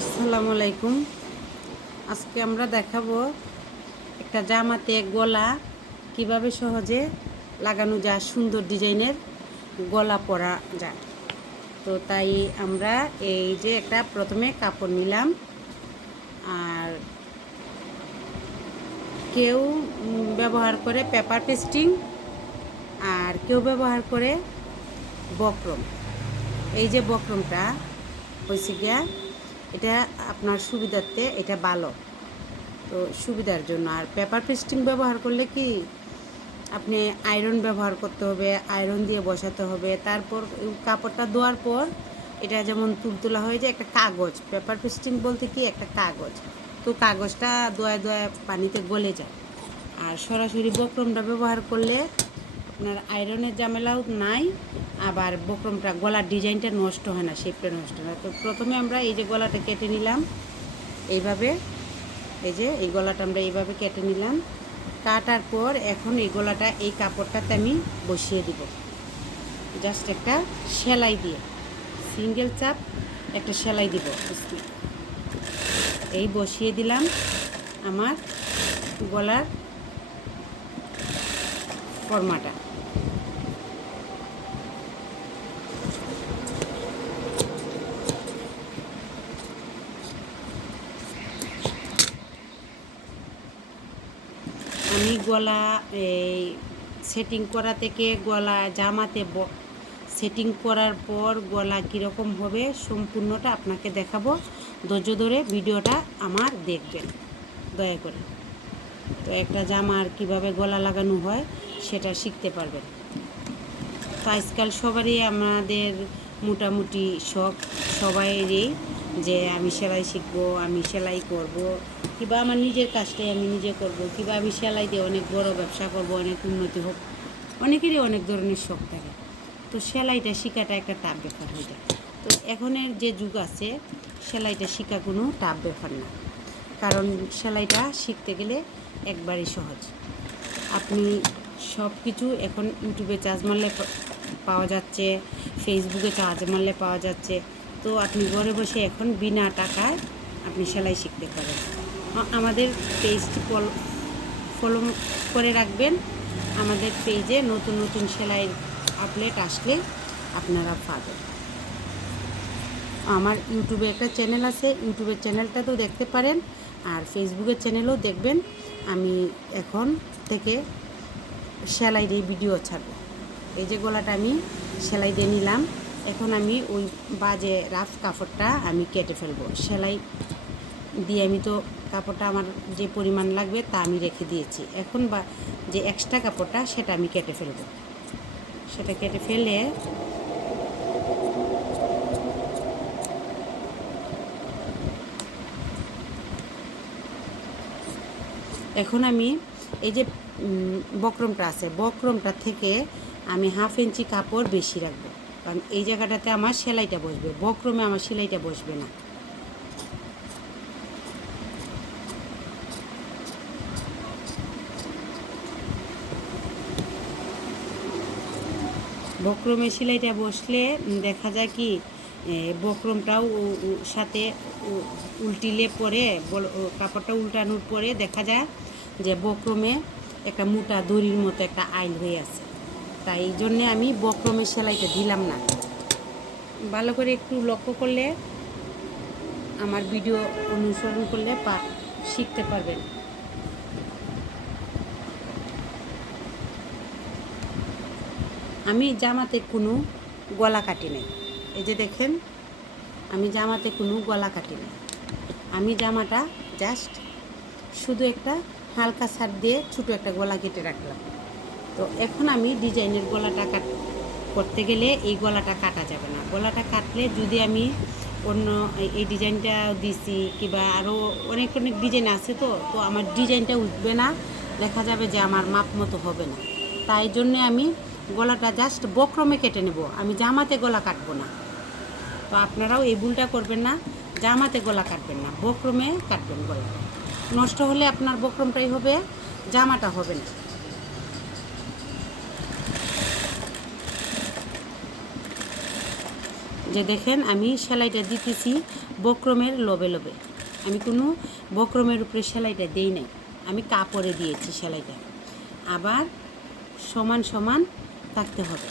আসসালামু আলাইকুম। আজকে আমরা দেখাবো একটা জামাতে গলা কিভাবে সহজে লাগানো যায়, সুন্দর ডিজাইনের গলা পরা যায়। তো তাই আমরা এই যে একটা প্রথমে কাপড় নিলাম, আর কেউ ব্যবহার করে পেপার পেস্টিং, আর কেউ ব্যবহার করে বক্রম। এই যে বক্রমটা হয়েছে গিয়া, এটা আপনার সুবিধার্থে এটা ভালো, তো সুবিধার জন্য। আর পেপার পেস্টিং ব্যবহার করলে কি আপনি আয়রন ব্যবহার করতে হবে, আয়রন দিয়ে বসাতে হবে, তারপর কাপড়টা ধোয়ার পর এটা যেমন তুলতুলা হয়ে যায়, একটা কাগজ। পেপার পেস্টিং বলতে কি একটা কাগজ, তো কাগজটা ধোয়ায় ধোয়ায় পানিতে গলে যায়। আর সরাসরি বক্রমটা ব্যবহার করলে আপনার আয়রনের ঝামেলাও নাই, আবার বক্রমটা গলার ডিজাইনটা নষ্ট হয় না, শেপটা নষ্ট হয় না। তো প্রথমে আমরা এই যে গলাটা কেটে নিলাম এইভাবে, এই যে এই গলাটা আমরা এইভাবে কেটে নিলাম। কাটার পর এখন এই গলাটা এই কাপড়টাতে আমি বসিয়ে দিব, জাস্ট একটা সেলাই দিয়ে, সিঙ্গেল চাপ একটা সেলাই দিব। এই বসিয়ে দিলাম আমার গলার ফর্মাটা। আমি গলা এই সেটিং করা থেকে গলা জামাতে সেটিং করার পর গলা কীরকম হবে সম্পূর্ণটা আপনাকে দেখাবো। ধৈর্য ধরে ভিডিওটা আমার দেখবেন দয়া করে। তো একটা জামার কিভাবে গলা লাগানো হয় সেটা শিখতে পারবেন। তো আজকাল সবারই আমাদের মোটামুটি শখ, সবাইয়েরই, যে আমি সেলাই শিখবো, আমি সেলাই করব, কিংবা আমার নিজের কাজটাই আমি নিজে করব, কিংবা আমি সেলাই দিয়ে অনেক বড় ব্যবসা করব, অনেক উন্নতি হোক। অনেকেরই অনেক ধরনের শখ থাকে। তো সেলাইটা শেখাটা একটা টাফ ব্যাপার হয়ে যায়। তো এখনের যে যুগ আছে, সেলাইটা শেখা কোনো টাফ ব্যাপার না, কারণ সেলাইটা শিখতে গেলে একবারই সহজ। আপনি সব কিছু এখন ইউটিউবে চার্জ মারলে পাওয়া যাচ্ছে, ফেসবুকে চার্জ মারলে পাওয়া যাচ্ছে। তো আপনি ঘরে বসে এখন বিনা টাকায় আপনি সেলাই শিখতে পারেন। আমাদের পেজটি ফলো করে রাখবেন। আমাদের পেজে নতুন নতুন সেলাইয়ের আপডেট আসলে আপনারা পাবেন। আমার ইউটিউবে একটা চ্যানেল আছে, ইউটিউবের চ্যানেলটাতেও দেখতে পারেন, আর ফেসবুকের চ্যানেলেও দেখবেন। আমি এখন থেকে সেলাই দিয়ে ভিডিও ছাড়বো। এই যে গলাটা আমি সেলাই দিয়ে নিলাম, এখন আমি ওই বাজে রাফ কাপড়টা আমি কেটে ফেলবো। সেলাই দিয়ে আমি তো কাপড়টা আমার যে পরিমাণ লাগবে তা আমি রেখে দিয়েছি। এখন বা যে এক্সট্রা কাপড়টা সেটা আমি কেটে ফেলবো। সেটা কেটে ফেলে এখন আমি এই যে বক্রমটা আছে, বক্রমটা থেকে আমি 1/2 ইঞ্চি কাপড় বেশি রাখবো, কারণ এই জায়গাটাতে আমার সেলাইটা বসবে, বক্রমে আমার সেলাইটা বসবে না। বক্রমে সেলাইটা বসলে দেখা যায় কি বক্রমটাও সাথে উল্টিলে পরে, কাপড়টা উল্টানোর পরে দেখা যায় যে বক্রমে একটা মোটা দড়ির মতো একটা আইল হয়ে আছে। তাই এই জন্যে আমি বক্রমের সেলাইটা দিলাম না। ভালো করে একটু লক্ষ্য করলে, আমার ভিডিও অনুসরণ করলে শিখতে পারবেন। আমি জামাতে কোনো গলা কাটি নাই, এই যে দেখেন আমি জামাতে কোনো গলা কাটি নাই। আমি জামাটা জাস্ট শুধু একটা হালকা ছাড় দিয়ে ছোটো একটা গলা কেটে রাখলাম। তো এখন আমি ডিজাইনের গলাটা করতে গেলে এই গলাটা কাটা যাবে না। গলাটা কাটলে যদি আমি অন্য এই ডিজাইনটা দিছি কিংবা আরও অনেক অনেক ডিজাইন আছে, তো তো আমার ডিজাইনটা উঠবে না, দেখা যাবে যে আমার মাপ মতো হবে না। তাই জন্যে আমি গলাটা জাস্ট বক্রমে কেটে নেব, আমি জামাতে গলা কাটবো না। তো আপনারাও এই ভুলটা করবেন না, জামাতে গলা কাটবেন না, বক্রমে কাটবেন গলা। নষ্ট হলে আপনার বক্রমটাই হবে, জামাটা হবে না। যে দেখেন আমি সেলাইটা দিতেছি বক্রমের লবে লবে, আমি কোনো বক্রমের উপরে সেলাইটা দেই নাই, আমি কাপড়ে দিয়েছি সেলাইটা। আবার সমান সমান থাকতে হবে।